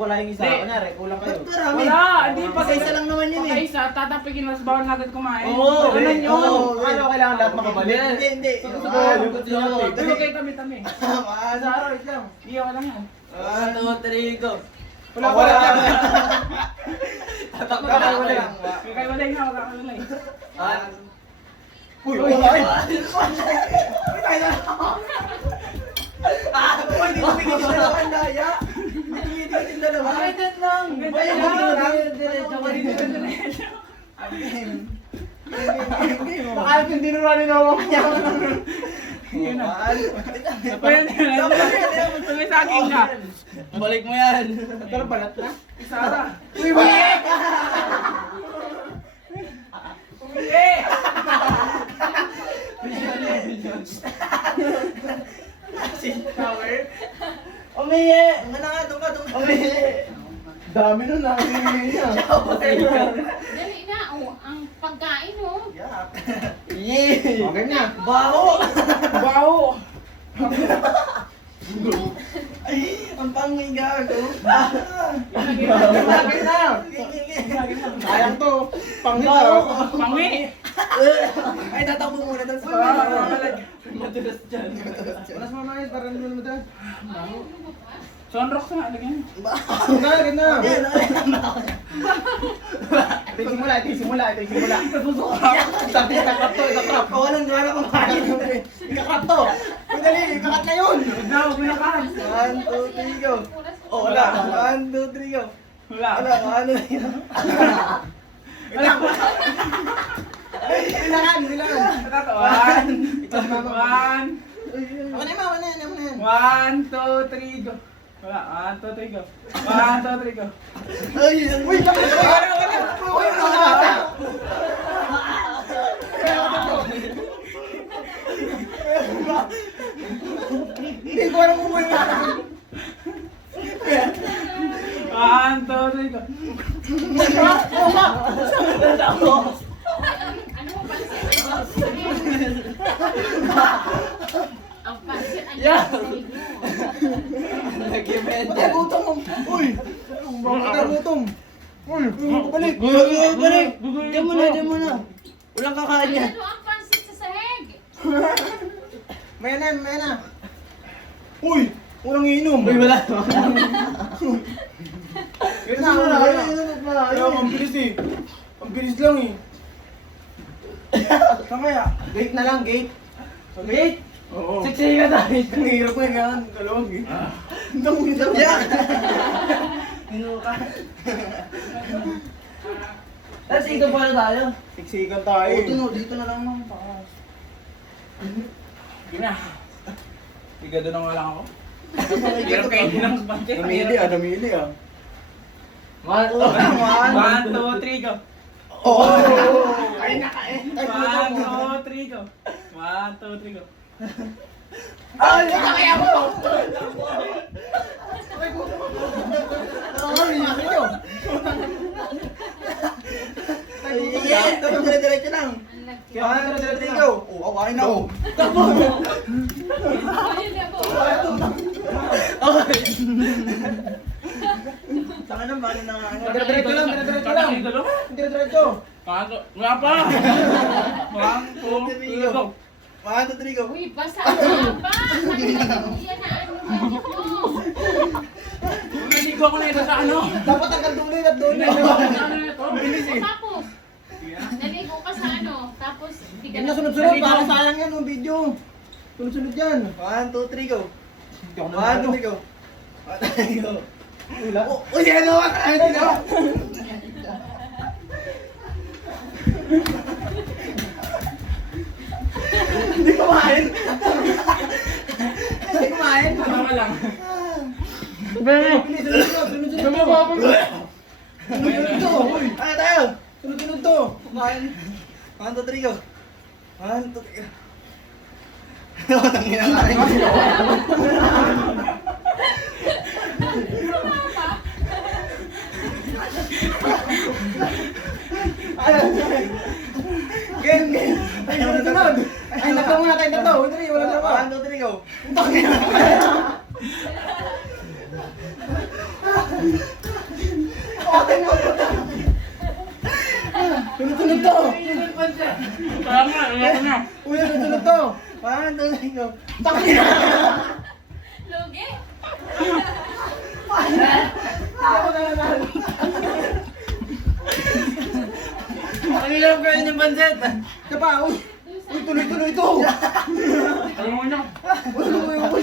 wala yung isa, kunyari, kulang kayo. Wala, hindi pa Isa lang naman yun eh. Pagka-isa, tatapigin na sa bawal natin kumain. Oo, ganun yun. Oo, Ano, kailangan lahat makabalik. Hindi. Pero kayo tami-tami. Ano? Wait lang. Hindi ako lang yan. 1, 2, 3, go. Wala. Kakawala lang. Kaya wala nga, wala ka wala. Uy, ay! Hindi ko bigyan siya ng kandaya. Hindi ko dalawa. Bakit lang? Baka kung dinuruan ni Noah niya. Tuloy sa akin ka. Balik mo yan. Pero balat na. Isara. Uy, balik! Umili! Umiye! Nga na nga, doon ka. Umiye! Dami nun na. Dali na, oh, ang pagkain, oh. Yee! Okay na. Baho! Baho! Ang pangay gago. Okay na. Sayang to. Pangit Pangi! Ay, tatakbo muna doon sa matulas dyan. Mas mamayos para naman mo dyan. Sunrock sa lagyan. Ganda na. Ito yung simula. Sabi ikakrap to. Kawalan gana kumain. Ikakrap to. Dali, ikakat na yun. Huwag mo nakahan. 1, 2, 3, go. Oh, wala. 1, 2, 3, go. Wala. Wala, ano na yun? Kailangan. One. Ako na yan. 1, 2, 3, go. Wala. 1, 2, 3, go. 1, 2, 3, go. Ay, Uy, bakit? Uy, hindi ko alam kung ano. 1, 2, 3, go. Ano mo pansin? Ang pansin ay Gutom mo. Uy, gutom. Uy, balik. Balik! Diyan mo na. Walang kakain yan. Ano ang pansin sa sahig? May na. Uy, walang inom. Uy, wala. Ang bilis eh. Ang bilis lang eh. Saan kaya? Gate na lang, gate. Gate? Oo. Siksi ka tayo. Ang hirap na yan. Dalawang gate. Ang dami na. Minuka. Tapos ito pala tayo. Siksikan tayo. Dito na lang mga pakas. Sige na. Bigado na nga lang ako. Hirap kayo ng budget. Namili ah. 1, 1, 2, 3, go. Oo. Kain na kain. 1, 2, 3, go. 1, 2, 3, go. Ay, kaya mo. Diretso lang. Ang Diretso go. Oh, awain na ako. Ayun na po. Saka na, bali na ano. Diretso lang. Diretso. Wala pa! 1, 2, 3, go. 1, 2, 3, go. Uy, basa ka pa. Yan na, ano ganit mo? Naligo ako na ito sa ano. Dapat ang dulit at dulit. Naligo ako sa ano ito. O tapos, naligo ka sa ano, tapos hindi ka Yan na sunod-sunod. Para sayang yan yung video. Sunod-sunod yan. 1, 2, 3, go. Hindi ako 1, 2, 3, go. 1, 2, 3, go. Wala. Uy, ano ka? Ano ka? Hindi kumain. Hindi kumain. Ano ka lang. Sunod-sunod to. Uy. Ano tayo? Sunod-sunod to. Kumain. 1, 2, 3, go. 1, 2, 3, go. Ano ka tangin ang kain? Game. Ay, sunod-sunod. Ay, tatlo muna tayo, tatlo. Hindi, wala na ba? 1, 2, 3, go. Sunod-sunod to. Kaya nga, ayoko na. Uy, sunod to. 1, 2, 3, go. Takin na. Lugi. Ako na nanalo. Ang hirap kayo ng pansit. Ito pa, uy. Uy, tuloy-tuloy to. Alam mo na. Uy, uy. Alam mo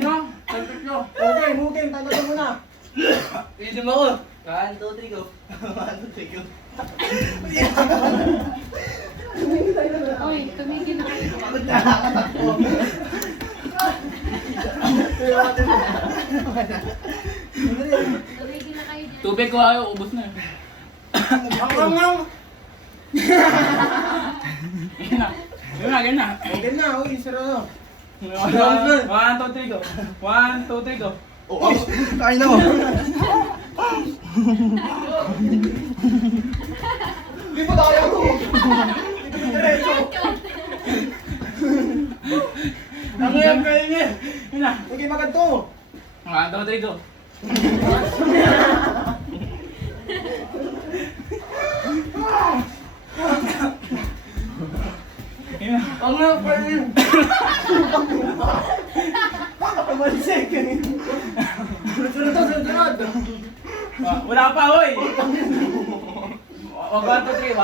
na. Sabi ko. Okay, mugin. Tagatan mo na. Pwede mo ako. 1, 2, 3, go. 1, 2, 3, go. Oy, tumigil na kayo. Pagod na nakakatakbo. Tumigil na kayo dyan. Tubig ko ayaw, ubos na. Ang ang. Ganyan na. Ganyan na. Okay na, uy. Siro. 1, 2, 3, go. 1, 2, 3, go. Oo, kain na ako. Hindi mo kaya ko. Hindi ko diretso. Ang hirap kayo niya. Yun na. Okay, maganto. 1, 2, 3, go. Yun na. Ang hirap kayo. Umalisik. Sunod to, sunod. Wala pa, hoy. 1, 2, 3, 1,